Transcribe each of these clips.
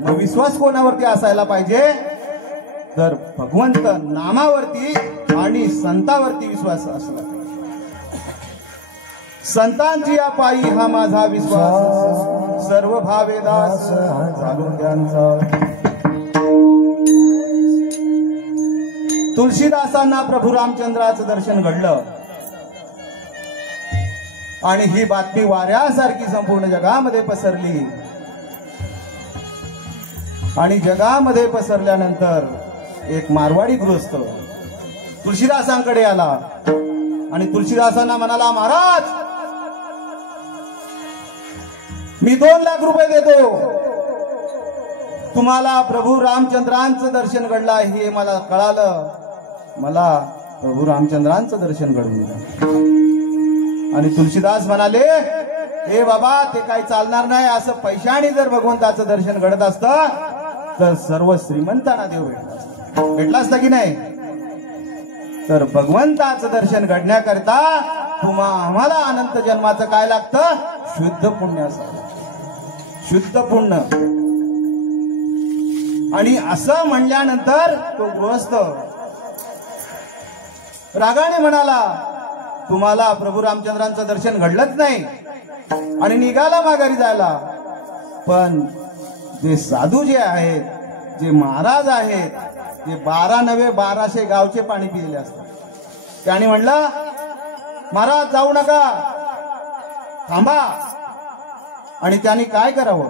मग विश्वास कोणावरती असायला पाहिजे तर भगवंत नामावरती आणि संतावरती विश्वास असला पाहिजे. संतांची या पायी हा माझा विश्वास, सर्व भावेदास झालो त्यांचा. तुलसीदासांना प्रभू रामचंद्राचं दर्शन घडलं आणि ही बातमी वाऱ्यासारखी संपूर्ण जगामध्ये पसरली. आणि जगामध्ये पसरल्यानंतर एक मारवाडी गृहस्थ तुलसीदासांकडे आला आणि तुलसीदासांना म्हणाला, महाराज मी 2 लाख रुपये देतो, तुम्हाला प्रभू रामचंद्रांचं दर्शन घडलं हे मला कळालं, मला प्रभू रामचंद्रांचं दर्शन घडवून द्या. आणि तुलसीदास म्हणाले, हे बाबा ते काही चालणार नाही, असं पैशाने जर भगवंताचं दर्शन घडत असतं तर सर्व श्रीमंतांना देव भेटला असता की नाही. तर भगवंताचं दर्शन घडण्याकरता आम्हाला अनंत जन्माचं काय लागतं, शुद्ध पुण्य असतं, शुद्ध पुण्य. आणि असं म्हणल्यानंतर तो गृहस्थ रागाने म्हणाला, तुम्हाला प्रभू रामचंद्रांचं दर्शन घडलंच नाही, आणि निघाला माघारी जायला. पण जे साधू जे आहेत, जे महाराज आहेत, जे 12 नव्हे 1200 गावचे पाणी पिलेले असतात, त्याने म्हणलं, महाराज जाऊ नका, थांबा. आणि त्यांनी काय करावं,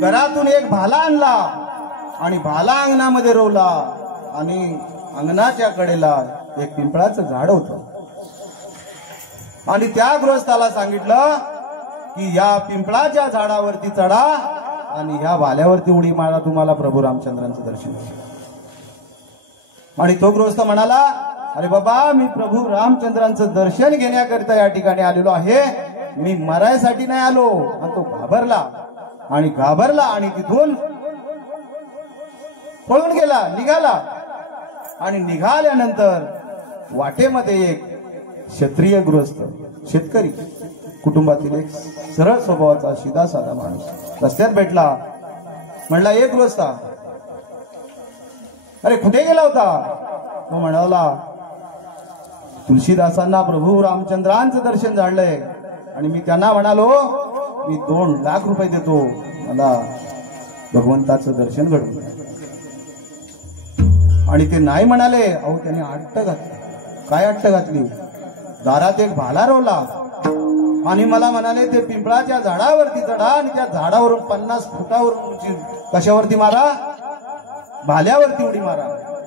घरातून एक भाला आणला आणि भाला अंगणामध्ये रोवला आणि अंगणाच्या कडेला एक पिंपळाचं झाड होतं. आणि त्या गृहस्थाला सांगितलं की या पिंपळाच्या झाडावरती चढा आणि ह्या भाल्यावरती उडी मारा, तुम्हाला प्रभू रामचंद्रांचं दर्शन होईल. आणि तो गृहस्थ म्हणाला, अरे बाबा मी प्रभू रामचंद्रांचं दर्शन घेण्याकरिता या ठिकाणी आलेलो आहे, मी मरायसाठी नाही आलो. आणि तो घाबरला आणि तिथून पळून गेला, निघाला. आणि निघाल्यानंतर वाटेमध्ये एक क्षत्रिय गृहस्थ, शेतकरी कुटुंबातील एक सरळ स्वभावाचा सीधा साधा माणूस रस्त्यात भेटला. म्हणला, एक गृहस्था, अरे कुठे गेला होता? तो म्हणाला, तुलसीदासांना प्रभू रामचंद्रांचं दर्शन झालंय आणि मी त्यांना म्हणालो मी 2 लाख रुपये देतो, मला भगवंताचं दर्शन घडवून द्या. आणि ते नाही म्हणाले. अहो त्यांनी अट्ट घातली. काय अट्ट घातली? दारात एक भाला रोवला आणि मला म्हणाले ते पिंपळाच्या झाडावरती चढा आणि त्या झाडावरून 50 फुटावरून कशावरती मारा, भाल्यावरती उडी मारा.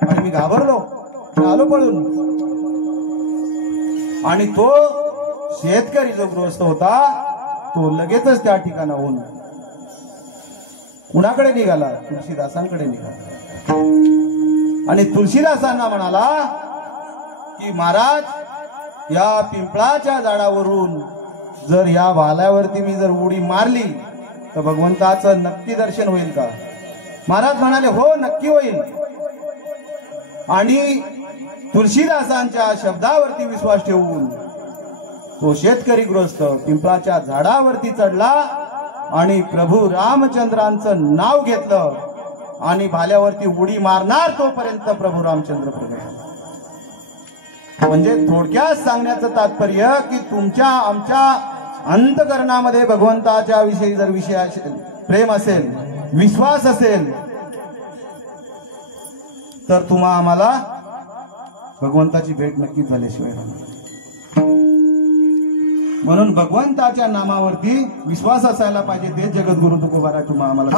आणि मी घाबरलो, आलो पळून. आणि तो शेतकरी जो गृहस्थ होता तो लगेचच त्या ठिकाणाहून कुणाकडे निघाला, तुलसीदासांकडे निघाला. आणि तुलसीदासांना म्हणाला की महाराज या पिंपळाच्या झाडावरून जर या भाल्यावरती मी जर उडी मारली तर भगवंताचं नक्की दर्शन होईल का? महाराज म्हणाले, हो नक्की होईल. आणि तुलसीदासांच्या शब्दावरती विश्वास ठेवून तो शेतकरी गृहस्थ पिंपळाच्या झाडावरती चढला आणि प्रभू रामचंद्रांचं नाव घेतलं आणि भाल्यावरती उडी मारणार तोपर्यंत प्रभू रामचंद्र प्रगट. म्हणजे थोडक्यात सांगण्याचं तात्पर्य की तुमच्या आमच्या अंतकरणामध्ये भगवंताच्या विषयी जर विषय असेल, प्रेम असेल, विश्वास असेल तर तुम्हा आम्हाला भगवंताची भेट नक्कीच झाल्याशिवाय राहणार. म्हणून भगवंताच्या नामावरती विश्वास असायला पाहिजे. ते जगद्गुरु तुकोबाराय तुम्हा आम्हाला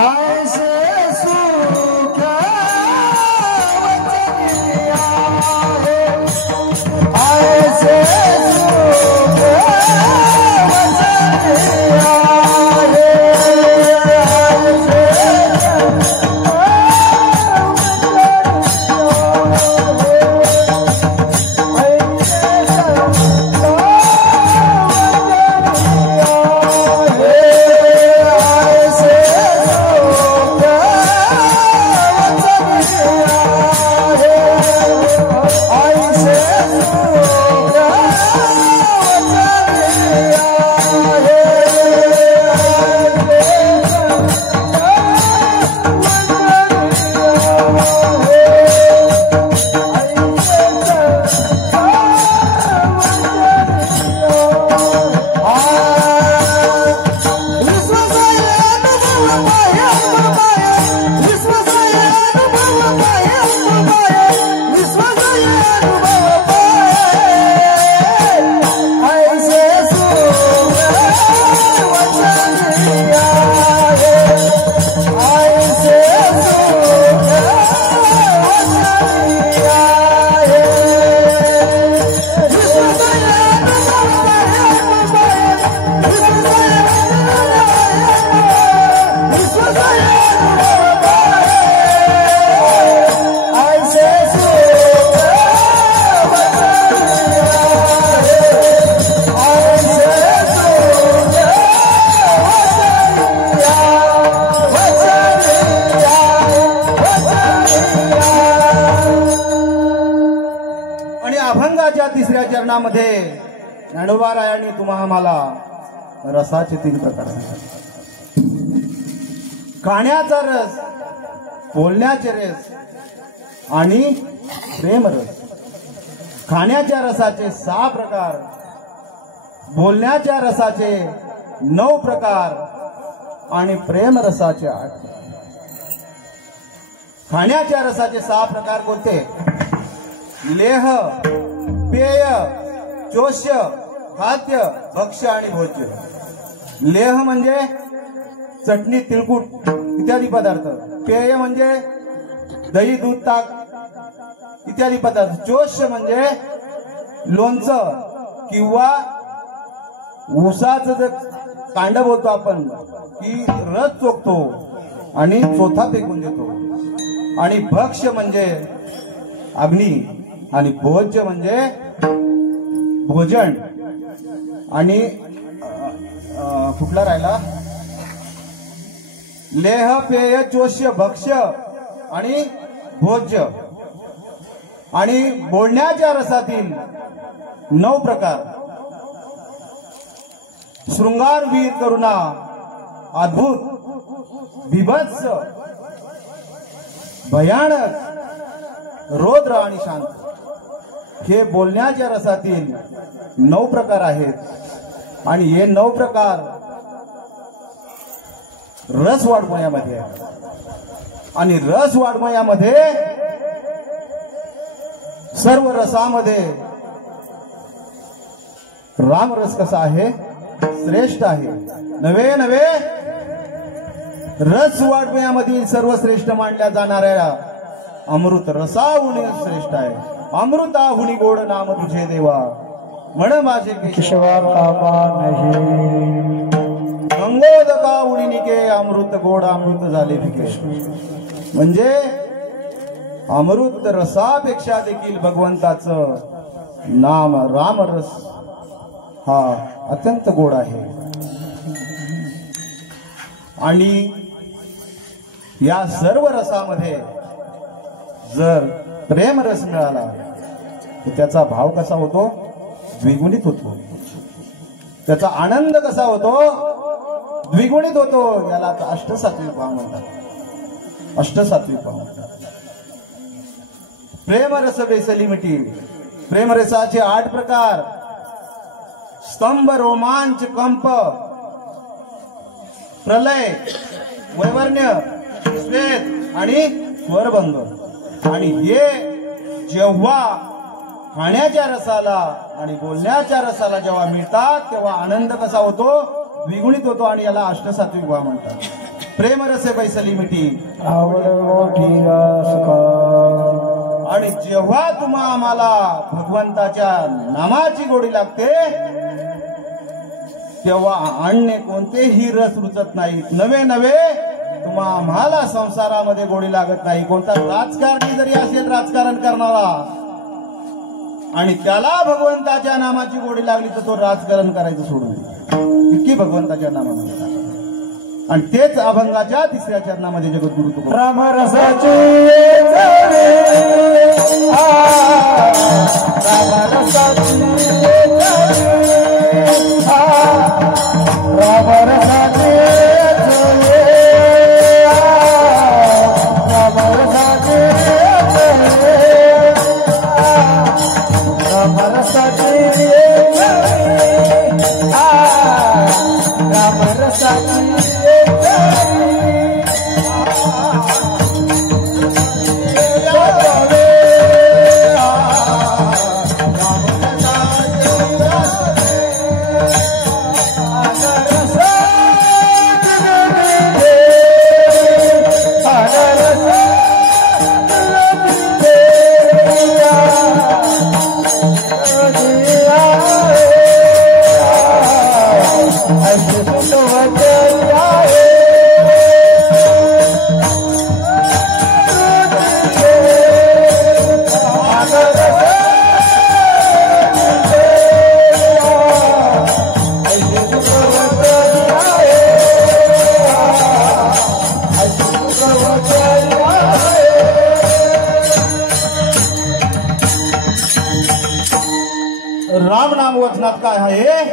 चरणामध्ये ज्ञानोबारायांनी तुम्हा आम्हाला रसाचे 3 प्रकार सांगितले. खाण्याचा रस, बोलण्याचे रस आणि प्रेमरस. खाण्याच्या रसाचे 6 प्रकार, बोलण्याच्या रसाचे 9 प्रकार आणि प्रेमरसाचे 8 प्रकार. खाण्याच्या रसाचे 6 प्रकार कोणते? लेह, पेय, चोष्य, खाद्य, भक्ष्य आणि भोज्य. लेह म्हणजे चटणी, तिळकुट इत्यादी पदार्थ. पेय म्हणजे दही, दूध, ताक इत्यादी पदार्थ. चोष्य म्हणजे लोणचं किंवा ऊसाचं जे कांड बोलतो आपण की रस चोखतो आणि चोथा फेकून देतो. आणि भक्ष्य म्हणजे अग्नी आणि भोज्य म्हणजे भोजन. आणि कुठला राहिला? लेह, पेय, चोष्य, भक्ष्य आणि भोज्य. आणि बोलण्याच्या रसातील 9 प्रकार. शृंगार, वीर, करुणा, अद्भुत, बिभत्स, भयानक, रौद्र आणि शांत. हे बोलण्याच्या रसातील 9 प्रकार आहेत. आणि हे 9 प्रकार रस वाङ्मयामध्ये आहेत. आणि रस वाङ्मयामध्ये सर्व रसामध्ये रामरस कसा आहे? श्रेष्ठ आहे. नवे नवे रस वाङ्मयामधील सर्वश्रेष्ठ मानल्या जाणाऱ्या अमृत रसाहुनी श्रेष्ठ आहे. अमृताहुनी गोड नाम तुझे देवा, म्हण माझे केशवा गंगोदका उडीनिके अमृत गोड अमृत झाले फिके. म्हणजे अमृत रसापेक्षा देखील भगवंताचं नाम रामरस हा अत्यंत गोड आहे. आणि या सर्व रसामध्ये जर प्रेमरस मिळाला तर त्याचा भाव कसा होतो? द्विगुणित होतो. त्याचा आनंद कसा होतो? द्विगुणित होतो. याला अष्टसात्विक भाव म्हणतात. अष्टसात्विक भाव म्हणतात. प्रेमरस बेसली मिठी. प्रेमरसाचे 8 प्रकार: स्तंभ, रोमांच, कंप, प्रलय, वैवर्ण्य, श्वेत आणि स्वरभंग. आणि हे जेव्हा खाण्याच्या रसाला आणि बोलण्याच्या रसाला जेव्हा मिळतात तेव्हा आनंद कसा होतो? द्विगुणित होतो. आणि याला अष्टसात्विक भाव म्हणतात. प्रेमरस बैसली मिठी आवड मोठी. आणि जेव्हा तुम्हा आम्हाला भगवंताच्या नामाची गोडी लागते तेव्हा अन्य कोणतेही रस रुचत नाहीत. नवे नवे तुम्हा आम्हाला संसारामध्ये गोडी लागत नाही. कोणता राजकारणी जरी असेल, राजकारण करणारा, आणि त्याला भगवंताच्या नामाची गोडी लागली तर तो राजकारण करायचं सोडून इतकी भगवंताच्या नामामध्ये. आणि तेच अभंगाच्या 3ऱ्या चरणामध्ये जगद्गुरु तुकोबा रामरसाची नामवचनात काय आहे?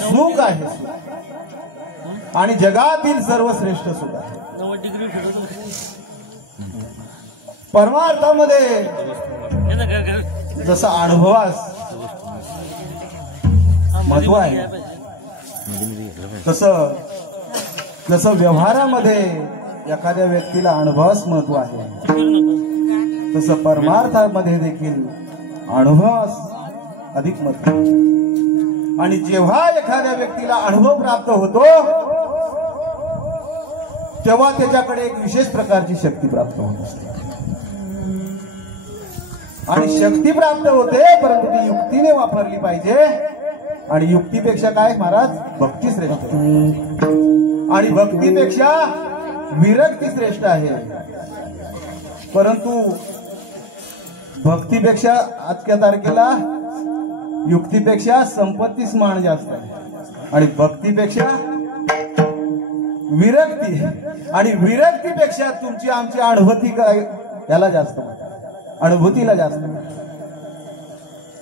सुख आहे सुख. आणि जगातील सर्वश्रेष्ठ सुख आहे. परमार्थामध्ये जसं अनुभवास महत्व आहे तसं व्यवहारामध्ये एखाद्या व्यक्तीला अनुभवास महत्व आहे, तसं परमार्थामध्ये देखील अनुभवास अधिक महत्व. आणि जेव्हा एखाद्या व्यक्तीला अनुभव प्राप्त होतो तेव्हा त्याच्याकडे एक विशेष प्रकारची शक्ती प्राप्त होत असते. आणि शक्ती प्राप्त होते, परंतु ती युक्तीने वापरली पाहिजे. आणि युक्तीपेक्षा काय महाराज? भक्ती श्रेष्ठ. आणि भक्तीपेक्षा विरक्ती श्रेष्ठ आहे. परंतु भक्तीपेक्षा आजच्या तारखेला युक्तीपेक्षा संपत्तीच मान जास्त आहे. आणि भक्तीपेक्षा विरक्ती, आणि विरक्तीपेक्षा तुमची आमची अनुभूती याला जास्त, अनुभूतीला जास्त.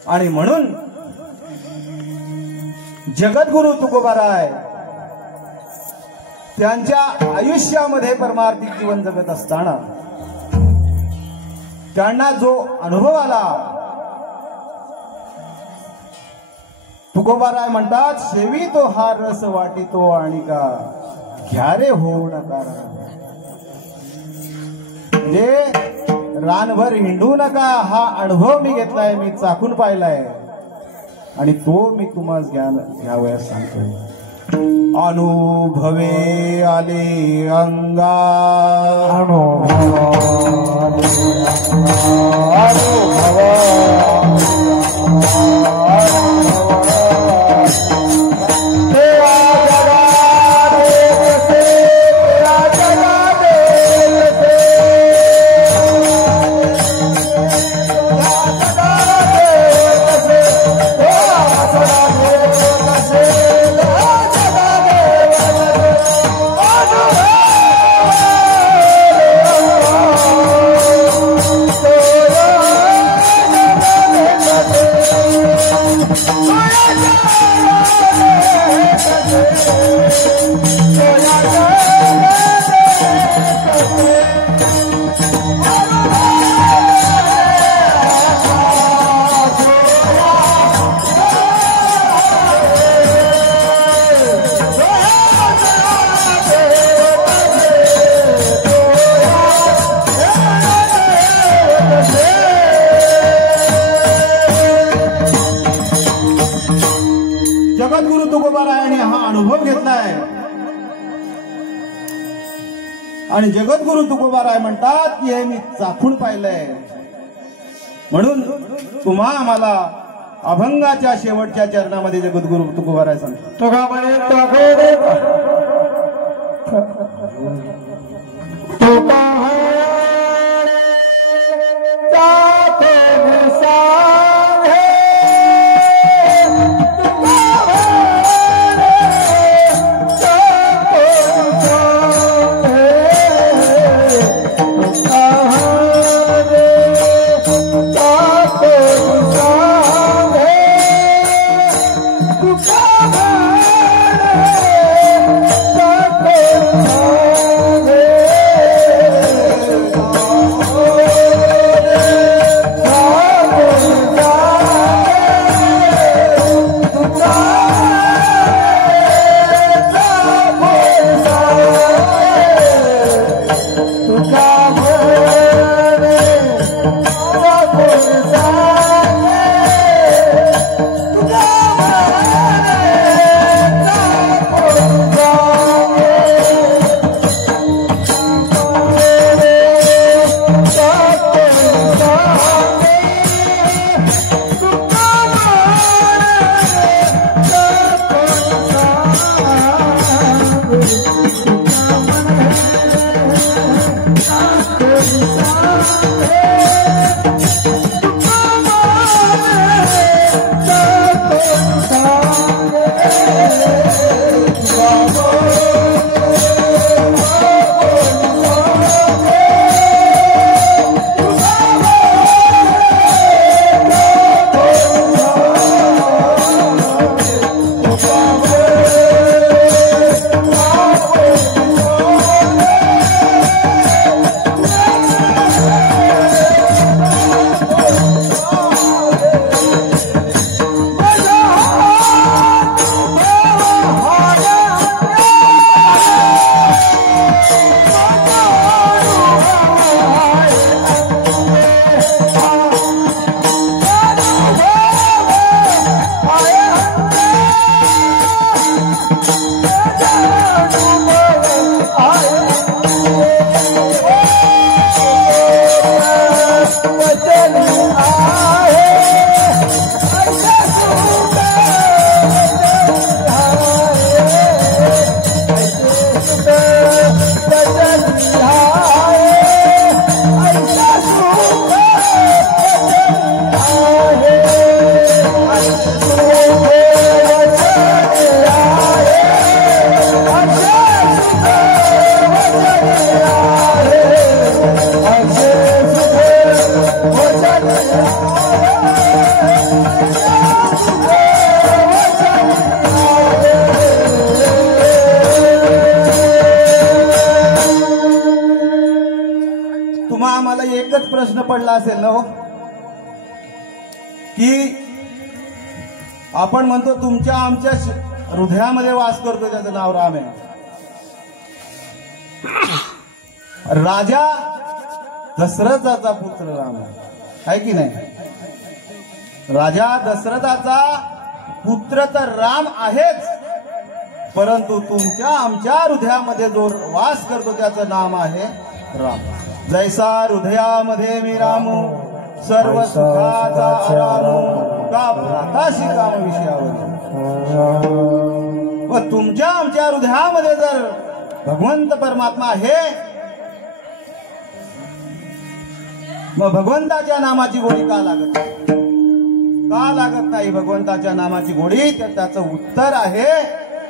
आणि म्हणून जगद्गुरु तुकोबाराय त्यांच्या आयुष्यामध्ये परमार्थिक जीवन जगत असताना त्यांना जो अनुभव आला, तुकोबाराय म्हणतात, सेवी तो हा रस वाटितो आणि का घ्यारे होऊ नका. म्हणजे रानभर हिंडू नका, हा अनुभव मी घेतलाय, मी चाकून पाहिलाय आणि तो मी तुम्हाला घ्यावयास सांगतोय. अनुभवे आले अंगा, जगद्गुरु तुकोबारायाने हा अनुभव घेतलाय. आणि जगद्गुरु तुकोबाराय म्हणतात की हे मी चाखून पाहिलंय. म्हणून तुम्हा आम्हाला अभंगाच्या शेवटच्या चरणामध्ये जगद्गुरु तुकोबाराय सांगतात, आम्हाला एकच प्रश्न पडला असेल ना हो, की आपण म्हणतो तुमच्या आमच्या हृदयामध्ये वास करतो, त्याचं नाव राम आहे. राजा दशरथाचा पुत्र राम आहे की नाही? राजा दशरथाचा पुत्र तर राम आहेच, परंतु तुमच्या आमच्या हृदयामध्ये जो वास करतो त्याचं नाम आहे राम. जैसा हृदयामध्ये मी रामू, सर्व सुखाचा रामू, का भ्राताशी काम विषयावर. व तुमच्या आमच्या हृदयामध्ये जर भगवंत परमात्मा आहे, मग भगवंताच्या नामाची गोडी का लागत नाही? का लागत नाही भगवंताच्या नामाची गोडी? तर त्याचं उत्तर आहे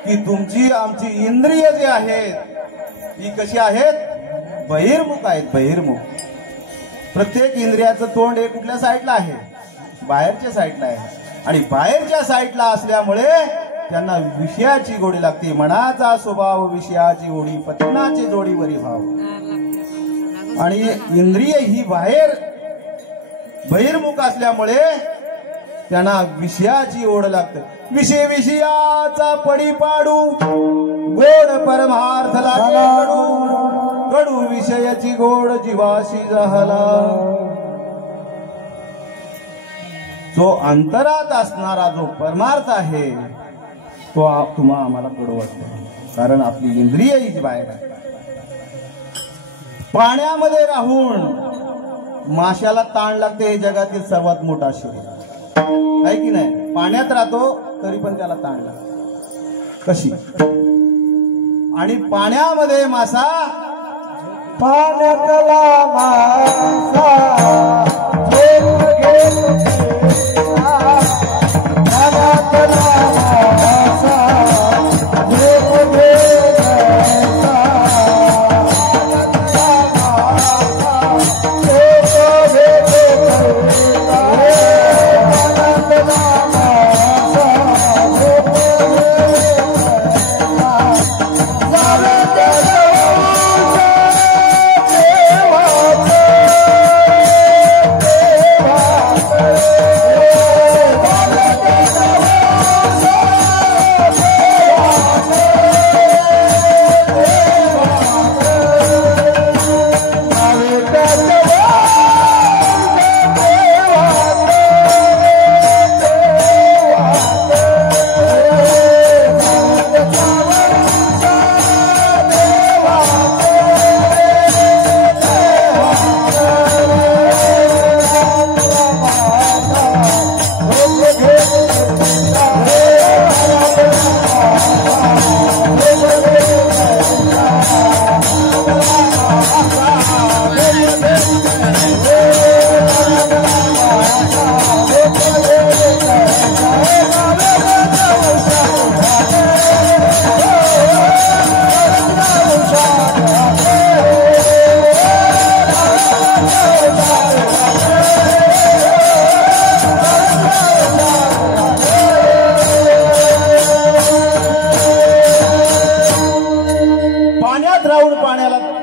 की तुमची आमची इंद्रिय जी आहेत ही कशी आहेत? बहिर्मुख आहेत. बहिर्मुख. प्रत्येक इंद्रियाचं तोंड हे कुठल्या साईडला आहे? बाहेरच्या साईडला आहे. आणि बाहेरच्या साईडला असल्यामुळे त्यांना विषयाची गोडी लागते. मनाचा स्वभाव विषयाची गोडी, पतनाची जोडीवरी भाव. आणि इंद्रिय ही बहिर्मुख असल्यामुळे त्यांना विषयाची ओढ लागते. विषय विषयाचा पडी पाडू, गोड परमार्थ लागे कडू, कडू विषयाची गोड जीवाशी झाला. जो अंतरात असणारा जो परमार्थ आहे तो तुम्हा आम्हाला कडवत नाही, कारण आपली इंद्रिय ही बाहेर आहे. पाण्यामध्ये राहून माशाला ताण लागते, हे जगातील सर्वात मोठा शरीर आहे की नाही? पाण्यात राहतो तरी पण त्याला ताण लागतो. कशी? आणि पाण्यामध्ये मासा, पाण्यातला मासा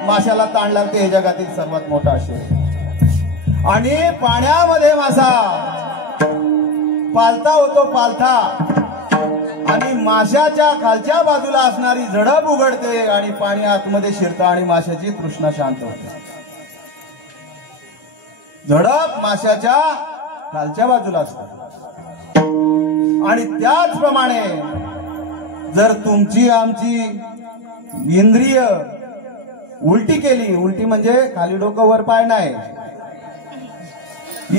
माशाला ताण लागते, हे जगातील सर्वात मोठा शरीर. आणि पाण्यामध्ये मासा पालथा होतो, पालथा. आणि माशाच्या खालच्या बाजूला असणारी झडप उघडते आणि पाणी आतमध्ये शिरतं आणि माशाची तृष्णा शांत होते. झडप माशाच्या खालच्या बाजूला असते. आणि त्याचप्रमाणे जर तुमची आमची इंद्रिय उलटी केली, उलटी म्हणजे खाली डोकं वर पाय नाही,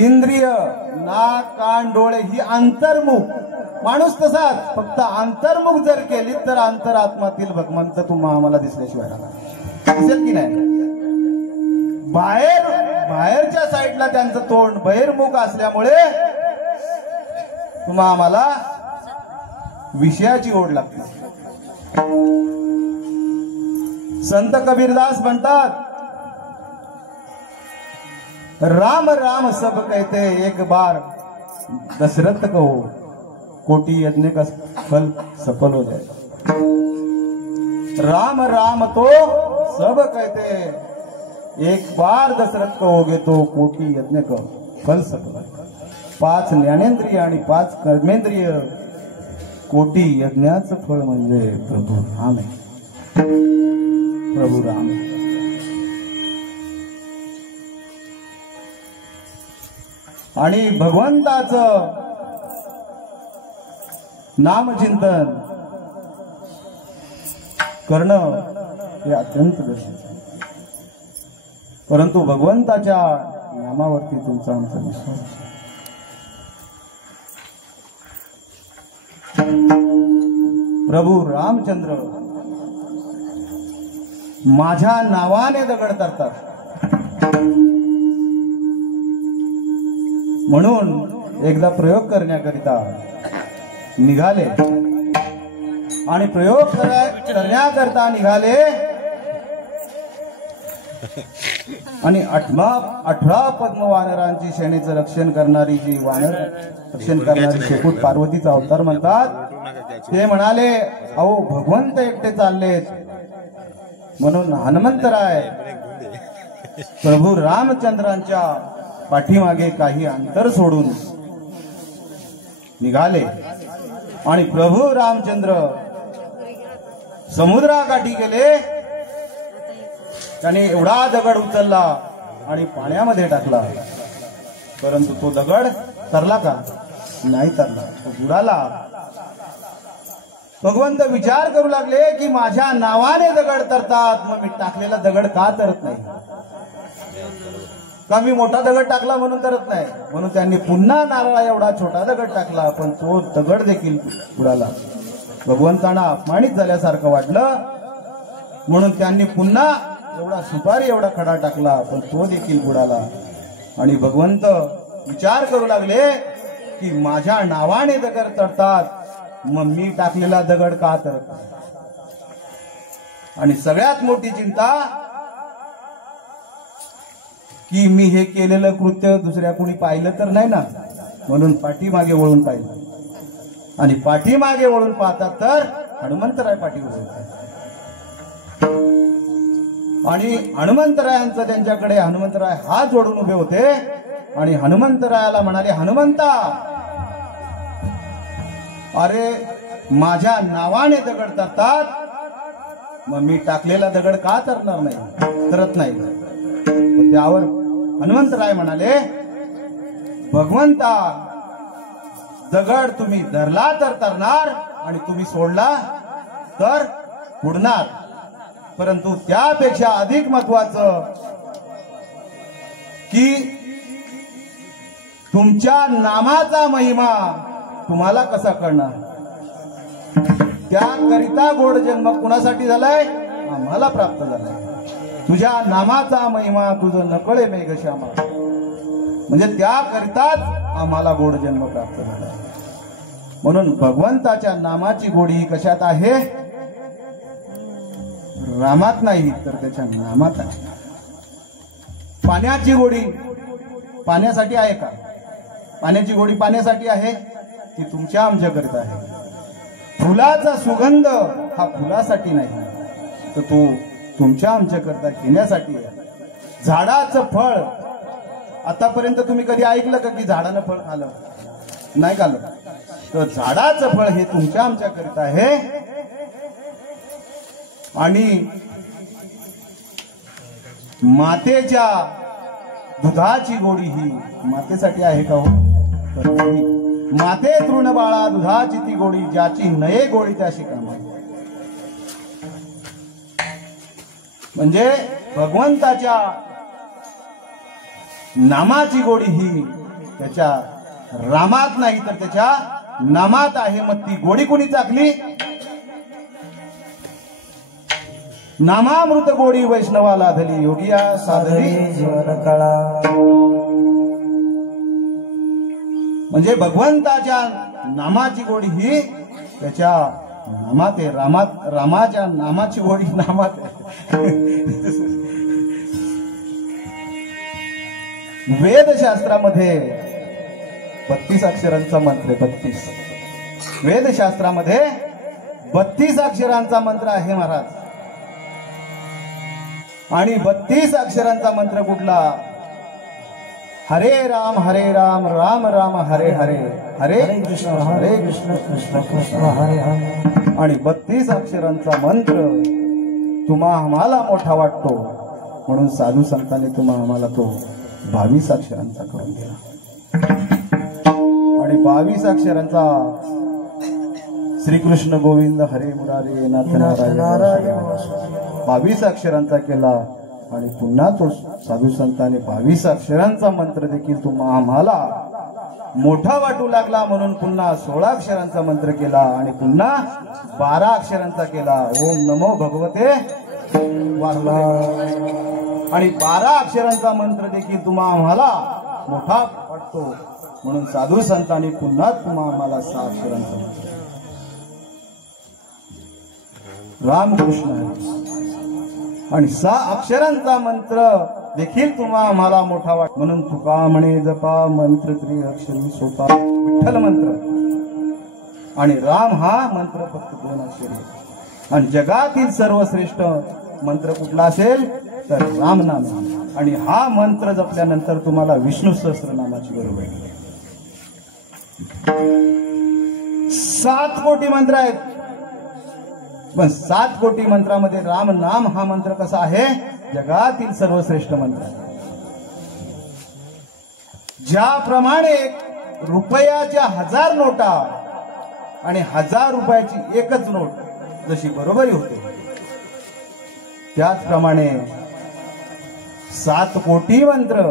इंद्रिय नाक कान डोळे ही अंतर्मुख, माणूस तसाच फक्त अंतर्मुख जर केली तर अंतरात्मातील भगवंत तुम्हा आम्हाला दिसल्याशिवाय दिसेल की नाही? बाहेरच्या साईडला त्यांचं तोंड बहिर्मुख असल्यामुळे तुम्हा आम्हाला विषयाची ओढ लागते. संत कबीरदास म्हणतात, राम राम सब कहते एक बार दशरथ कहो, कोटि यज्ञ का फल सफल हो जाए. राम राम तो सब कहते, एक बार दशरथ कहोगे तो कोटी यज्ञ का फल सकल. 5 ज्ञानेंद्रिय आणि 5 कर्मेंद्रिय कोटी यज्ञाचं फळ म्हणजे प्रभू राम आहे. प्रभू राम. आणि भगवंताचं नामचिंतन करणं हे अत्यंत गरजेचं आहे. परंतु भगवंताच्या नामावरती तुमचा आमचा विश्वास. प्रभू रामचंद्र माझ्या नावाने दगड करतात म्हणून एकदा प्रयोग करण्याकरिता निघाले आणि प्रयोग करण्याकरता निघाले आणि 18 पद्म वानरांची शेणीचं रक्षण करणारी जी वानर रक्षण करणारी शेपूट पार्वतीचा अवतार म्हणतात. ते म्हणाले अहो भगवंत एकटे चाललेत म्हणून हनुमंतराय प्रभू रामचंद्रांच्या पाठीमागे काही अंतर सोडून निघाले आणि प्रभू रामचंद्र समुद्राकाठी गेले. त्याने एवढा दगड उचलला आणि पाण्यामध्ये टाकला, परंतु तो दगड तरला का? नाही तरला, तो बुडाला. भगवंत विचार करू लागले की माझ्या नावाने दगड तरतात, मग मी टाकलेला दगड का तरत नाही? का मी मोठा दगड टाकला म्हणून तरत नाही? म्हणून त्यांनी पुन्हा नारळा एवढा छोटा दगड टाकला, पण तो दगड देखील बुडाला. भगवंतांना अपमानित झाल्यासारखं वाटलं म्हणून त्यांनी पुन्हा एवढा सुपारी एवढा खडा टाकला, पण तो देखील बुडाला. आणि भगवंत विचार करू लागले की माझ्या नावाने दगड तडतात, मग मी टाकलेला दगड का तरत? आणि सगळ्यात मोठी चिंता की मी हे केलेलं कृत्य दुसऱ्या कोणी पाहिलं तर नाही ना, म्हणून पाठीमागे वळून पाहिलं. आणि पाठीमागे वळून पाहतात तर हनुमंतराय पाठीवर होते. आणि हनुमंतरायांचं त्यांच्याकडे हनुमंतराय हात जोडून उभे होते आणि हनुमंतरायाला म्हणाले, हनुमंता अरे माझ्या नावाने दगड तरतात, मग मी टाकलेला दगड का तरणार नाही? तरत नाही. त्यावर हनुमंतराय म्हणाले, भगवंता दगड तुम्ही धरला तर तरणार आणि तुम्ही सोडला तर बुडणार, परंतु त्यापेक्षा अधिक महत्वाचं की तुमच्या नामाचा महिमा तुम्हाला कसा कळणार? त्याकरिता गोड जन्म कुणासाठी झालाय? आम्हाला प्राप्त झालाय. तुझ्या नामाचा महिमा तुझं नकळे मेघश्यामा, म्हणजे त्याकरिताच आम्हाला गोड जन्म प्राप्त झाला. म्हणून भगवंताच्या नामाची गोडी कशात आहे? रामात नाही तर त्याच्या नामात आहे. पाण्याची गोडी पाण्यासाठी आहे का? पाण्याची गोडी पाण्यासाठी आहे ती तुमच्या आमच्याकरिता आहे. फुलाचा सुगंध हा फुलासाठी नाही, तर तो तुमच्या आमच्याकरता घेण्यासाठी आहे. झाडाचं फळ आतापर्यंत तुम्ही कधी ऐकलं का की झाडानं फळ खाल्लं? नाही खाल्लं. तर झाडाचं फळ हे तुमच्या आमच्याकरिता आहे. आणि मातेच्या दुधाची गोडी ही मातेसाठी आहे का? हो, तर माते तृण बाळा दुधाची ती गोडी, ज्याची नये गोडी त्याशी कामा. म्हणजे भगवंताच्या नामाची गोडी ही त्याच्या रामात नाही तर त्याच्या नामात आहे. मग ती गोडी कोणी चाकली? नामामृत गोडी वैष्णवाला धली, योगिया साधली जीवन कळा. म्हणजे भगवंताच्या नामाची गोडी ही त्याच्या नामात आहे. रामाच्या नामाची गोडी नामात आहे. वेदशास्त्रामध्ये 32 अक्षरांचा मंत्र आहे. 32 वेदशास्त्रामध्ये 32 अक्षरांचा मंत्र आहे महाराज. आणि 32 अक्षरांचा मंत्र कुठला? हरे राम राम राम हरे हरे हरे कृष्ण कृष्ण कृष्ण हरे हरे. आणि 32 अक्षरांचा मंत्र तुम्हा आम्हाला मोठा वाटतो म्हणून साधू संतांनी तुम्हा आम्हाला तो 22 अक्षरांचा करून दिला. आणि 22 अक्षरांचा श्रीकृष्ण गोविंद हरे मुरारे नाथ नारायण 22 अक्षरांचा केला. आणि पुन्हा तो साधू संतांनी 22 अक्षरांचा मंत्र देखील तुम्हा आम्हाला मोठा वाटू लागला म्हणून पुन्हा 16 अक्षरांचा मंत्र केला. आणि पुन्हा 12 अक्षरांचा केला. ओम नमो भगवते वासुदेवाय. आणि 12 अक्षरांचा मंत्र देखील तुम्हा आम्हाला मोठा वाटतो म्हणून साधू संतांनी पुन्हा तुम्हा आम्हाला 6 अक्षरांचा मंत्र. रामकृष्ण हरी. आणि 6 अक्षरांचा मंत्र देखील तुम्हा आम्हाला मोठा वाट म्हणून तुका म्हणे जपा मंत्र त्रिअक्षरी सोपा विठ्ठल मंत्र. आणि राम हा मंत्र फक्त 2 अक्षरी. आणि जगातील सर्वश्रेष्ठ मंत्र कुठला असेल तर राम नाम. आणि हा मंत्र जपल्यानंतर तुम्हाला विष्णू सहस्त्रनामाची गरज आहे. 7 कोटी मंत्र आहेत पण 7 कोटी मंत्रामध्ये राम नाम हा मंत्र कसा आहे? जगातील सर्वश्रेष्ठ मंत्र. ज्याप्रमाणे रुपयाच्या 1000 नोटा आणि 1000 रुपयाची एकच नोट जशी बरोबरी होते त्याचप्रमाणे 7 कोटी मंत्र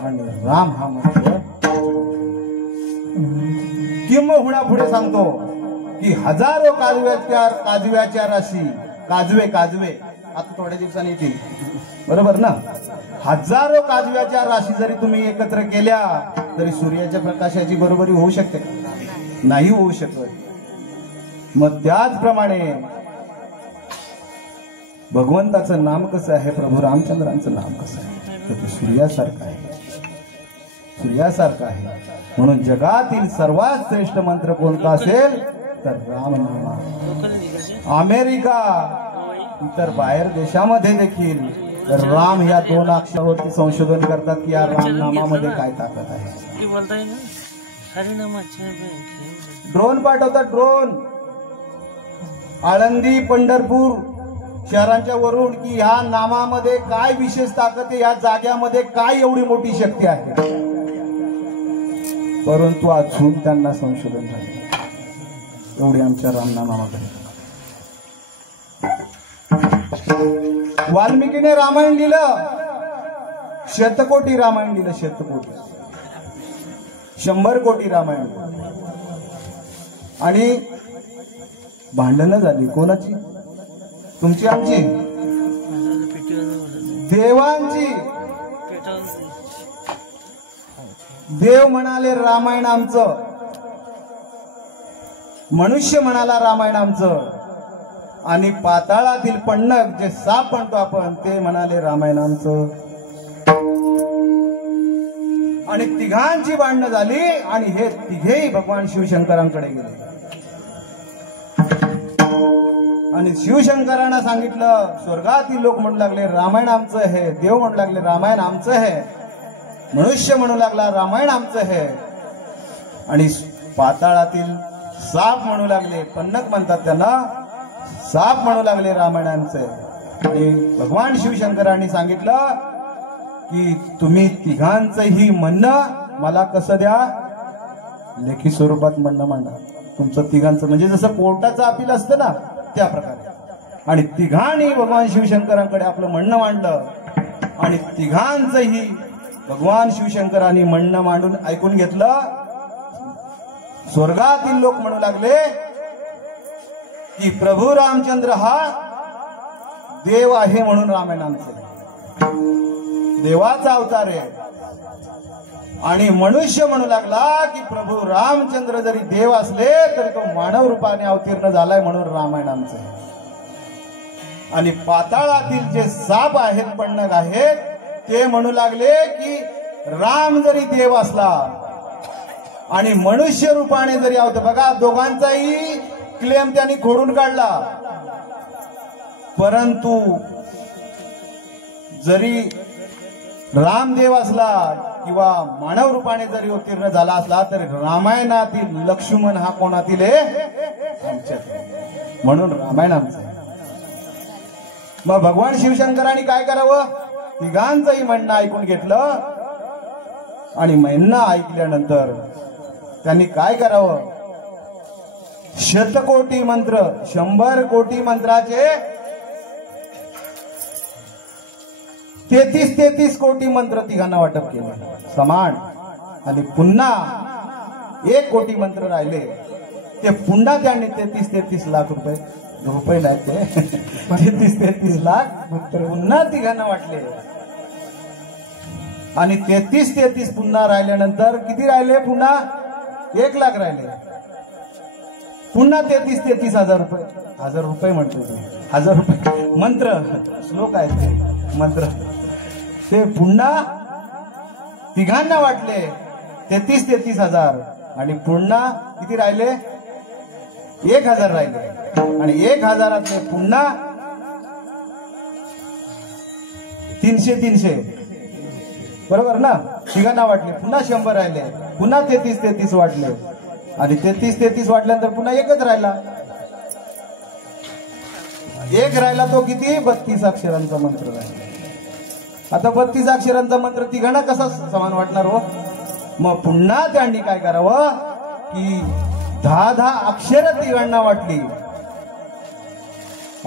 आणि राम हा मंत्र. किंबहुना पुढे सांगतो की हजारो काजव्याच्या राशी काजवे आता थोड्या दिवसांनी येतील बरोबर ना. हजारो काजव्याच्या राशी जरी तुम्ही एकत्र केल्या तरी सूर्याच्या प्रकाशाची बरोबरी होऊ शकते का? नाही होऊ शकत. मग त्याचप्रमाणे भगवंताचं नाम कसं आहे? प्रभू रामचंद्रांचं नाम कसं आहे? तर ते सूर्यासारखं आहे. सूर्यासारखं आहे. म्हणून जगातील सर्वात श्रेष्ठ मंत्र कोणता असेल तर रामनाम. अमेरिका इतर बाहेर देशामध्ये देखील राम या 2 अक्षरावरती संशोधन करतात की या रामनामामध्ये काय ताकद आहे. ड्रोन पाठवतात. ड्रोन आळंदी पंढरपूर शहरांच्या वरून की या नामामध्ये काय विशेष ताकद आहे, या जाग्यामध्ये काय एवढी मोठी शक्ती आहे. परंतु अजून त्यांना संशोधन झाले एवढी आमच्या रामनामामध्ये. वाल्मिकीने रामायण लिहिलं, शतकोटी रामायण लिहिलं. शतकोटी 100 कोटी रामायण. आणि भांडणं झाली कोणाची? तुमची आमची? देवांची. देव म्हणाले रामायण आमचं, मनुष्य म्हणाला रामायण आमचं. आणि पाताळातील पन्नग जे साप म्हणतो आपण ते म्हणाले रामायण आमचं. आणि तिघांची भांडणं झाली आणि हे तिघेही भगवान शिवशंकरांकडे गेले. आणि शिवशंकरांना सांगितलं, स्वर्गातील लोक म्हणू लागले रामायण आमचं आहे, देव म्हणू लागले रामायण आमचं आहे, मनुष्य म्हणू लागला रामायण आमचं आहे. आणि पाताळातील साप म्हणू लागले, पन्नग म्हणतात त्यांना, साप म्हणू लागले रामायण आमचं आहे. आणि भगवान शिवशंकरांनी सांगितलं की तुम्ही तिघांचंही म्हणणं मला कसं द्या? लेखी स्वरूपात म्हणणं मांडा तुमचं तिघांचं. म्हणजे जसं कोर्टाचं अपील असतं ना त्या प्रकारे. आणि तिघांनी भगवान शिवशंकरांकडे आपलं म्हणणं मांडलं. आणि तिघांचंही भगवान शिवशंकरांनी म्हणणं मांडून ऐकून घेतलं. स्वर्गातील लोक म्हणू लागले की प्रभू रामचंद्र हा देव आहे म्हणून रामायण आमचं, देवाचा अवतार आहे. आणि मनुष्य म्हणू लागला की प्रभू रामचंद्र जरी देव असले तरी तो मानव रूपाने अवतीर्ण झालाय म्हणून रामायण आमचं आहे. आणि पाताळातील जे साप आहेत, पन्नग आहेत, ते म्हणू लागले की राम जरी देव असला आणि मनुष्य रूपाने जरी अवतार, बघा दोघांचाही क्लेम त्यांनी खोडून काढला. परंतु जरी रामदेव असला किंवा मानव रूपाने जरी अवतीर्ण झाला असला तरी रामायणातील लक्ष्मण हा कोणातील आहे? आमच्यात. म्हणून रामायण आमचं. मग भगवान शिवशंकरांनी काय करावं? तिघांचंही म्हणणं ऐकून घेतलं आणि म्हणणं ऐकल्यानंतर त्यांनी काय करावं? शतकोटी मंत्र, 100 कोटी मंत्राचे 33 कोटी मंत्र तिघांना वाटप केले समान. आणि पुन्हा 1 कोटी मंत्र राहिले ते पुन्हा त्यांनी 33 लाख रुपये नाही ते 33 लाख पुन्हा तिघांना वाटले. आणि 33 पुन्हा राहिल्यानंतर किती राहिले? पुन्हा 1 लाख राहिले. पुन्हा 33 हजार रुपये. 1000 रुपये म्हणतो ते, 1000 रुपये मंत्र श्लोक आहेत ते मंत्र. ते पुन्हा तिघांना वाटले 33 हजार. आणि पुन्हा किती राहिले? 1000 राहिले. आणि 1000 पुन्हा 300 बरोबर ना? तिघांना वाटले. पुन्हा 100 राहिले. पुन्हा 33 वाटले. आणि 33 वाटल्यानंतर पुन्हा 1च राहिला. 1 राहिला तो किती? 32 अक्षरांचा मंत्र राहिला. आता 32 अक्षरांचा मंत्र तिघांना कसा समान वाटणार हो? मग पुन्हा त्यांनी काय करावं की 10 अक्षर तिघांना वाटली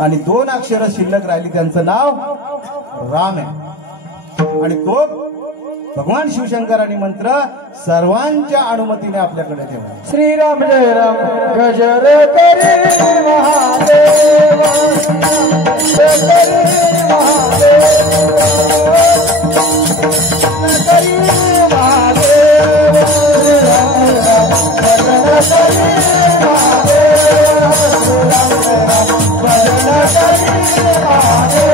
आणि 2 अक्षर शिल्लक राहिली. त्यांचं नाव राम आहे. आणि तो भगवान शिवशंकरांनी मंत्र सर्वांच्या अनुमतीने आपल्याकडे ठेवला. श्रीराम जय राम गजर करी महादेव करी महादेव करी महादेव भजन करी महादेव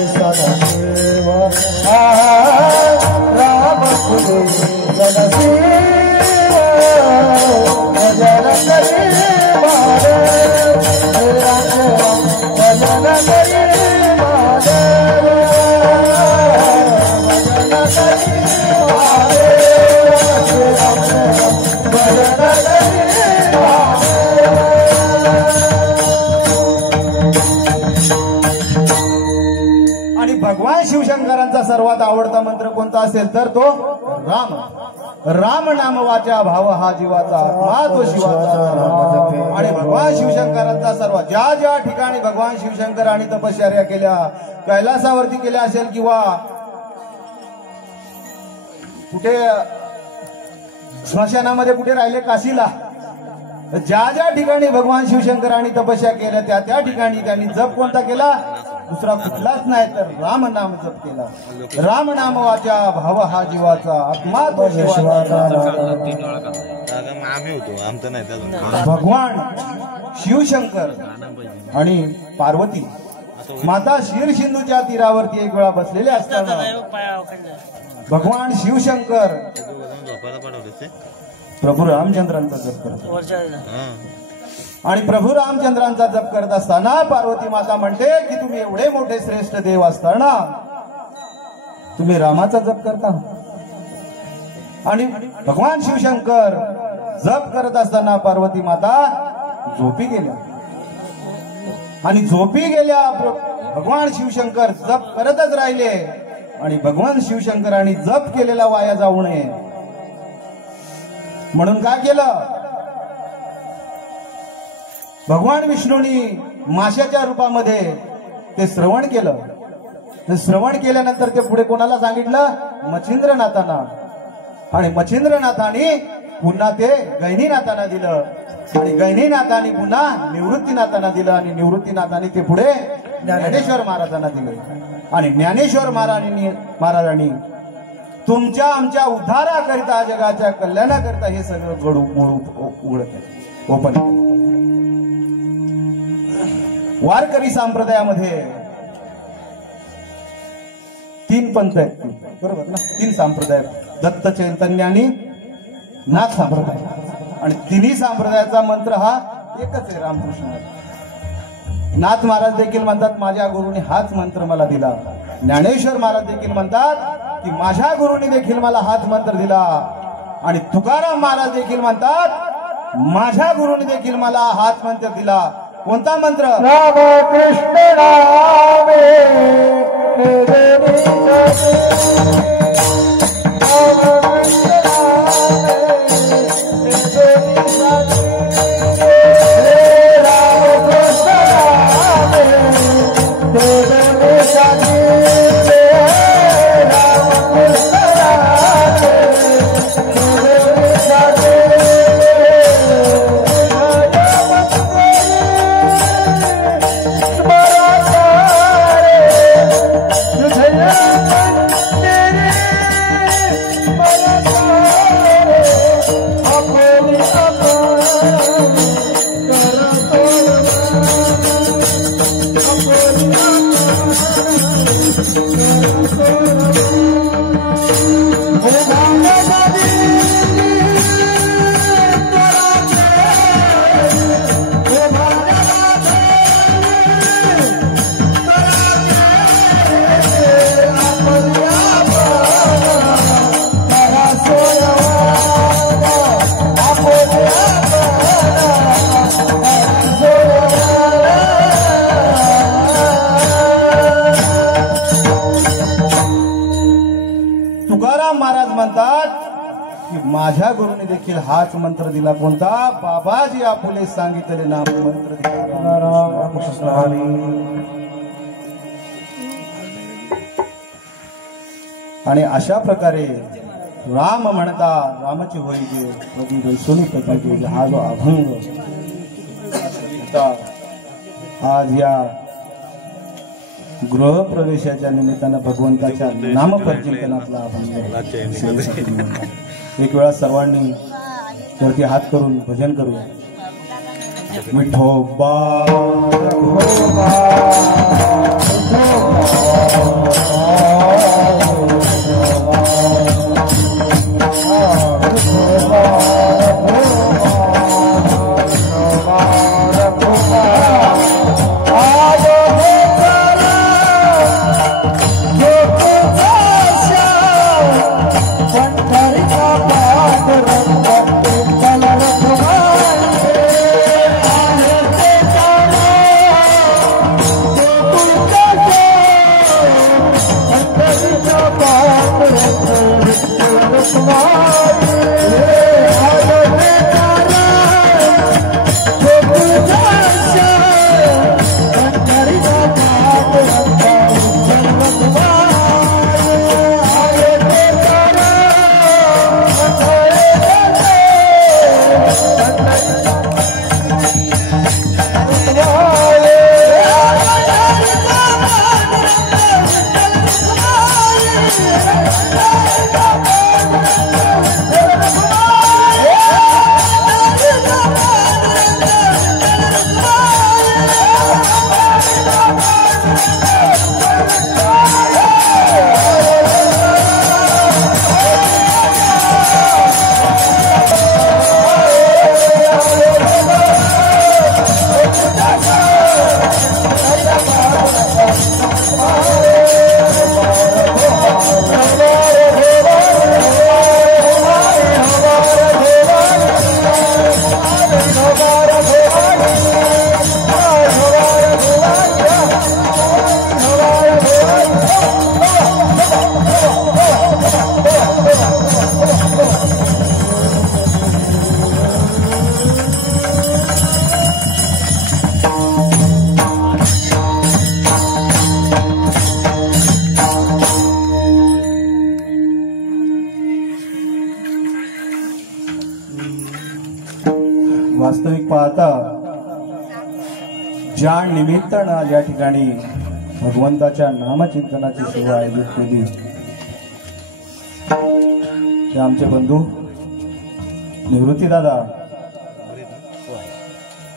भजन करी महादेव राम फुले सदाशिव भजन करी महादेव भजन करी महादेव भजन करी महादेव भजन करी आणि भगवान शिवशंकरांचा सर्वात आवडता मंत्र कोणता असेल तर तो राम. राम नाम वाचा भाव हा जीवाचा आत्मा तो शिवाचा. आणि भगवान शिवशंकरांचा सर्व ज्या ज्या ठिकाणी भगवान शिवशंकरांनी तपश्चर्या केल्या, कैलासावरती केल्या असेल किंवा कुठे स्मशानामध्ये कुठे राहिले काशीला, ज्या ज्या ठिकाणी भगवान शिवशंकरांनी तपस्या केल्या त्या त्या ठिकाणी त्यांनी जप कोणता केला? दुसरा कुठलाच नाही तर राम नाम जप केला. राम नाम वाचा भाव हा जीवाचा आत्मा तो शिवाचा. भगवान शिवशंकर आणि पार्वती माता शीरसिंधूच्या तीरावरती एक वेळा बसलेले असताना भगवान शिवशंकर प्रभू रामचंद्रांचा जप करतात. आणि प्रभू रामचंद्रांचा जप करत असताना पार्वती माता म्हणते की तुम्ही एवढे मोठे श्रेष्ठ देव असताना तुम्ही रामाचा जप करता. आणि भगवान शिवशंकर जप करत असताना पार्वती माता झोपी गेल्या. आणि झोपी गेल्या. भगवान शिवशंकर जप करतच राहिले. आणि भगवान शिवशंकरांनी जप केलेला वाया जाऊ नये म्हणून काय केलं? भगवान विष्णूंनी माशाच्या रूपामध्ये ते श्रवण केलं. ते श्रवण केल्यानंतर ते पुढे कोणाला सांगितलं? मच्छिंद्रनाथांना. आणि मच्छिंद्रनाथांनी पुन्हा ते गहिनीनाथांना दिलं. आणि गहिनीनाथांनी पुन्हा निवृत्तीनाथांना दिलं. आणि निवृत्तीनाथांनी ते पुढे ज्ञानेश्वर महाराजांना दिले. आणि ज्ञानेश्वर महाराजांनी तुमच्या आमच्या उद्धाराकरिता जगाच्या कल्याणाकरिता हे सगळं उघडत ओपन. वारकरी संप्रदायामध्ये 3 पंथ आहेत बरोबर ना? 3 संप्रदाय, दत्त, चैतन्य आणि नाथ संप्रदाय. आणि 3 संप्रदायाचा मंत्र हा एकच आहे, रामकृष्ण. नाथ महाराज देखील म्हणतात माझ्या गुरुने हाच मंत्र मला दिला. ज्ञानेश्वर महाराज देखील म्हणतात की माझ्या गुरुने देखील मला हाच मंत्र दिला. आणि तुकाराम महाराज देखील म्हणतात माझ्या गुरुने देखील मला हाच मंत्र दिला. कोणता मंत्र? राम कृष्ण नामे देवी सती. राम कृष्ण नामे देवी सती. राम कृष्ण नामे देवी सती. राम कृष्ण नामे देवी सती. तुकाराम महाराज म्हणतात की माझ्या गुरुने देखील हाच मंत्र दिला. कोणता? बाबाजी आपुले सांगितले नाम मंत्र दिला. रामकृष्ण हरी. आणि अशा प्रकारे राम म्हणता रामाची होईजे कधी वैसोनी पताजे हा जो अभंग आज या गृहप्रवेशाच्या निमित्तानं भगवंताच्या नामपर्यंतनातला अभंग. एक वेळा सर्वांनी वरती हात करून भजन करूया. विठोबा वास्तविक पाहता ज्या निमित्तानं या ठिकाणी भगवंताच्या नामचिंतनाची सेवा आयोजित केली ते आमचे बंधू निवृत्ती दादा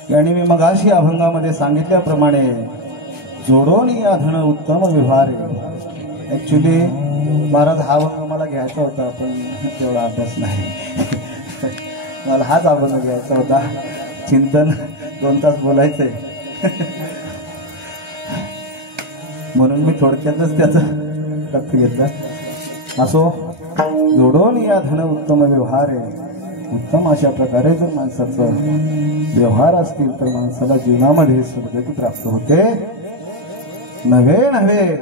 यांनी मी मगाशी अभंगामध्ये सांगितल्याप्रमाणे जोडून या धन उत्तम व्यवहार. ऍक्च्युली महाराज हा अभंग मला घ्यायचा होता पण तेवढा अभ्यास नाही. मला हाच अभंग घ्यायचा होता. चिंतन 2 तास बोलायचंय म्हणून मी थोडक्यातच त्याचा अर्थ घेतला. असो, जोडून या धन उत्तम व्यवहार आहे. उत्तम अशा प्रकारे जर माणसाचा व्यवहार असतील तर माणसाला जीवनामध्ये सद्गती प्राप्त होते. नव्हे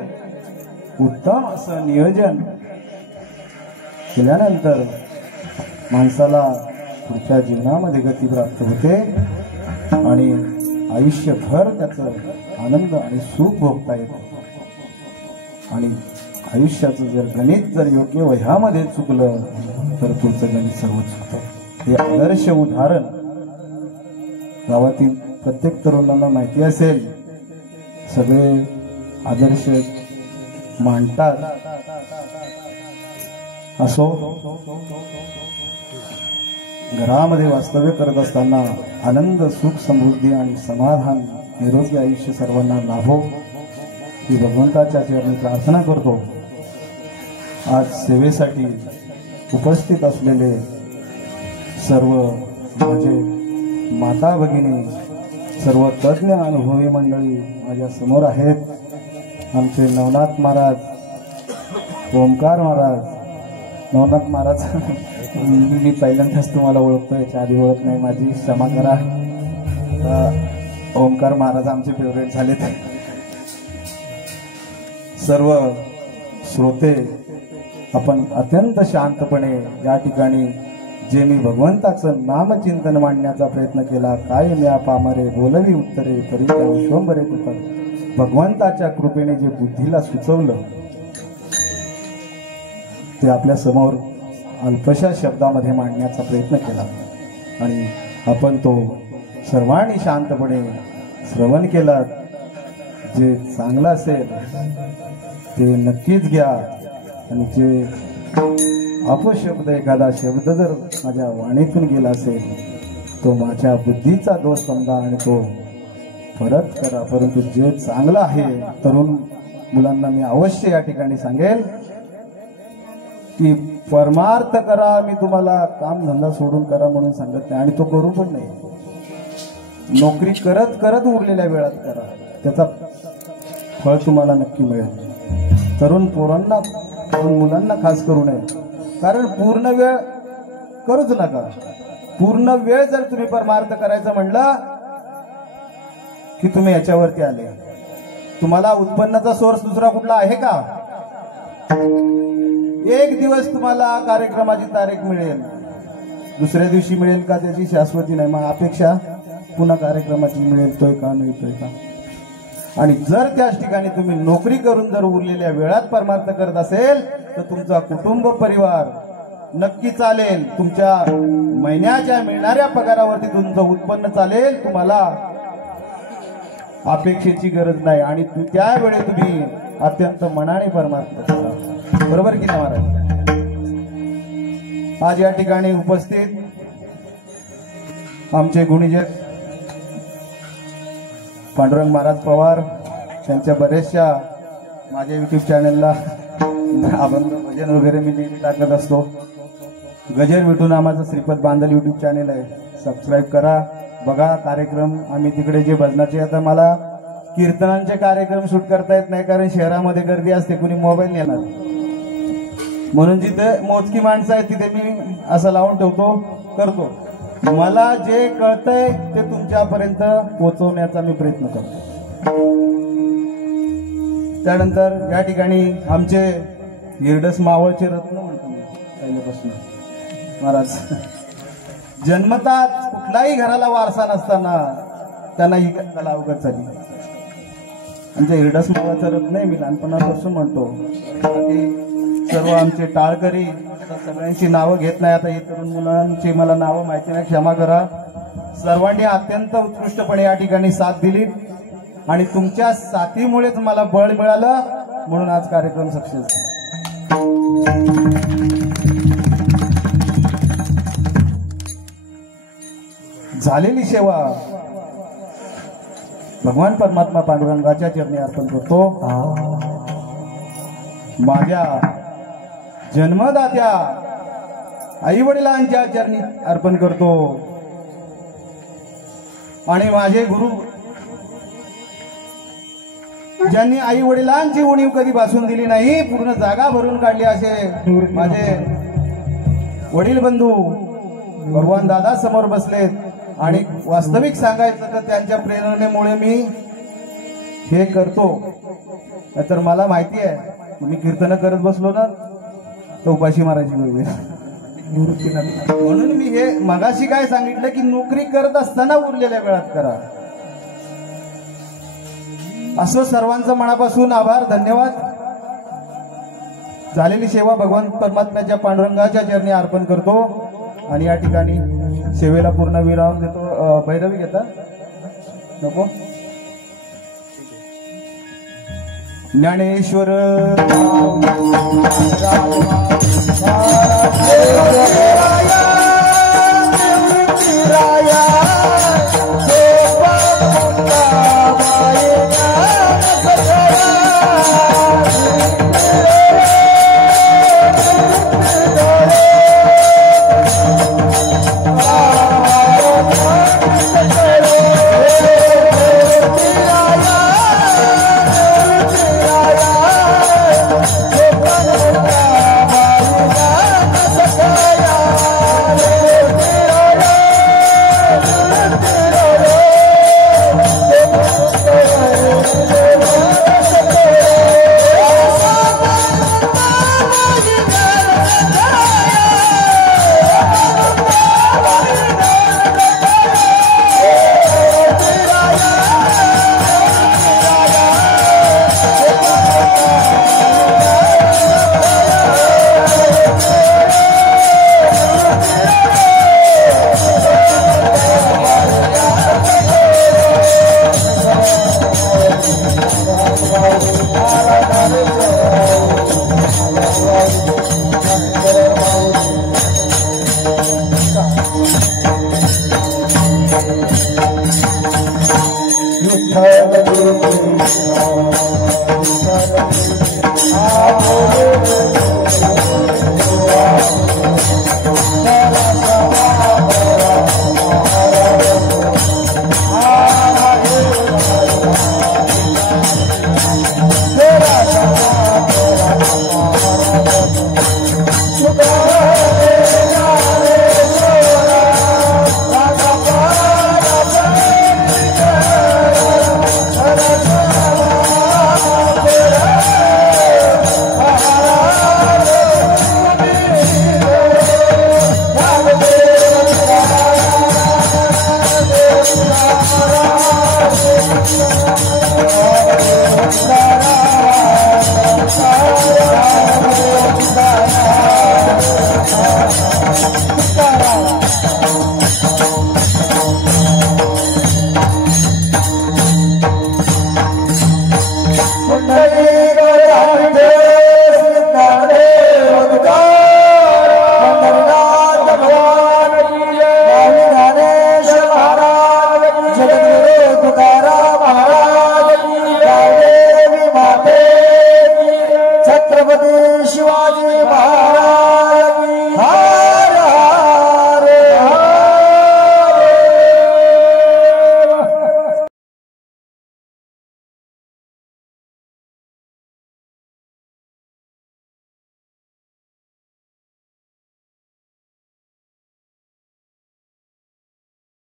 उत्तम असं नियोजन केल्यानंतर माणसाला पुढच्या जीवनामध्ये गती प्राप्त होते आणि आयुष्यभर त्याचं आनंद आणि सुख भोगता येते. आणि आयुष्याचं जर गणित जर योग्य वह्यामध्ये चुकलं तर पुढचं गणित सर्व चुकतं. हे आदर्श उदाहरण गावातील प्रत्येक तरुणांना माहिती असेल. सगळे आदर्श मांडतात. असो, घरामध्ये वास्तव्य करत असताना आनंद, सुख, समृद्धी आणि समाधान, निरोगी आयुष्य सर्वांना लाभो ही भगवंताच्या चरणी प्रार्थना करतो. आज सेवेसाठी उपस्थित असलेले सर्व माझे माता भगिनी, सर्व तज्ञ अनुभवी मंडळी माझ्या समोर आहेत. आमचे नवनाथ महाराज, ओंकार महाराज. नवनाथ महाराज मी पहिल्यांदाच तुम्हाला ओळखतो, याच्या आधी ओळख नाही, माझी क्षमा करा. ओंकार महाराज आमचे फेवरेट झालेत. सर्व श्रोते, आपण अत्यंत शांतपणे या ठिकाणी जे मी भगवंताचं नामचिंतन मांडण्याचा प्रयत्न केला. काय म्या पामरे बोलवी उत्तरे तरी त्या विश्वंभरे कृपा. भगवंताच्या कृपेने जे बुद्धीला सुचवलं ते आपल्या समोर अल्पशा शब्दामध्ये मांडण्याचा प्रयत्न केला आणि आपण तो सर्वांनी शांतपणे श्रवण केला. जे चांगलं असेल ते नक्कीच घ्या आणि जे अपशब्द, एखादा शब्द जर माझ्या वाणीतून गेला असेल तो माझ्या बुद्धीचा दोष समजा आणि तो परत करा. परंतु जे चांगलं आहे, तरुण मुलांना मी अवश्य या ठिकाणी सांगेल की परमार्थ करा. मी तुम्हाला काम धंदा सोडून करा म्हणून सांगत नाही आणि तो करू पण नाही. नोकरी करत करत उरलेल्या वेळात करा, त्याचा फळ तुम्हाला नक्की मिळेल. तरुण पोरांना, तरुण मुलांना खास करू नये, कारण पूर्ण वेळ करूच नका. पूर्ण वेळ जर तुम्ही परमार्थ करायचं म्हणलं की तुम्ही याच्यावरती आले. तुम्हाला उत्पन्नाचा सोर्स दुसरा कुठला आहे का? एक दिवस तुम्हाला कार्यक्रमाची तारीख मिळेल, दुसऱ्या दिवशी मिळेल का त्याची शाश्वती नाही. मग अपेक्षा पुन्हा कार्यक्रमाची मिळतोय का, मिळतोय का. आणि जर त्याच ठिकाणी तुम्ही नोकरी करून जर उरलेल्या वेळात परमार्थ करत असेल तर तुमचा कुटुंब परिवार नक्की चालेल. तुमच्या महिन्याच्या मिळणाऱ्या पगारावरती तुमचं उत्पन्न चालेल. तुम्हाला अपेक्षेची गरज नाही आणि त्यावेळी तुम्ही अत्यंत मनाने परमार्थ करा. बरोबर की नाही महाराज? आज या ठिकाणी उपस्थित आमचे गुणीजन पांडुरंग महाराज पवार, त्यांच्या बरेचशा माझ्या युट्यूब चॅनलला अभंग भजन वगैरे मी नेहमी टाकत असतो. गजर विठू नामाचं श्रीपद बांधल युट्यूब चॅनल आहे, सबस्क्राईब करा, बघा कार्यक्रम. आम्ही तिकडे जे भजनाचे, आता मला कीर्तनांचे कार्यक्रम शूट करता येत नाही कारण शहरामध्ये गर्दी असते, कुणी मोबाईल नेणार, म्हणून जिथे मोजकी माणसं आहेत तिथे मी असं लावून ठेवतो, करतो. मला जे कळतंय ते तुमच्यापर्यंत पोहोचवण्याचा मी प्रयत्न करतो. त्यानंतर या ठिकाणी आमचे हिरडस मावळचे रत्न म्हणतो मी पहिल्यापासून महाराज, जन्मतात कुठलाही घराला वारसा नसताना त्यांना ही कला अवगत झाली. आमच्या हिरडस मावळचा रत्न आहे, मी लहानपणापासून म्हणतो. सर्व आमचे टाळकरी, सगळ्यांची नावं घेत नाही, आता हे तरुण मुलांची मला नावं माहिती नाही, क्षमा करा. सर्वांनी अत्यंत उत्कृष्टपणे या ठिकाणी साथ दिली आणि तुमच्या साथीमुळेच मला बळ मिळालं, म्हणून आज कार्यक्रम सक्सेस झाला. झालेली सेवा भगवान परमात्मा पांडुरंगाच्या चरणी अर्पण करतो. माझ्या जन्मदात्या आई वडिलांच्या चरणी अर्पण करतो आणि माझे गुरु ज्यांनी आई वडिलांची उणीव कधी भासून दिली नाही, पूर्ण जागा भरून काढली असे माझे वडील बंधू भगवान दादा समोर बसलेत आणि वास्तविक सांगायचं तर त्यांच्या प्रेरणेमुळे मी हे करतो. तर मला माहिती आहे मी कीर्तन करत बसलो ना तर उपाशी मारायची वेळ. म्हणून मी हे मगाशी काय सांगितलं की नोकरी करत असताना उरलेल्या वेळात करा. असो सर्वांचं मनापासून आभार, धन्यवाद. झालेली सेवा भगवान परमात्म्याच्या पांडुरंगाच्या चरणी अर्पण करतो आणि या ठिकाणी सेवेला पूर्ण विराम देतो. भैरवी घेता नको. ज्ञानेश्वर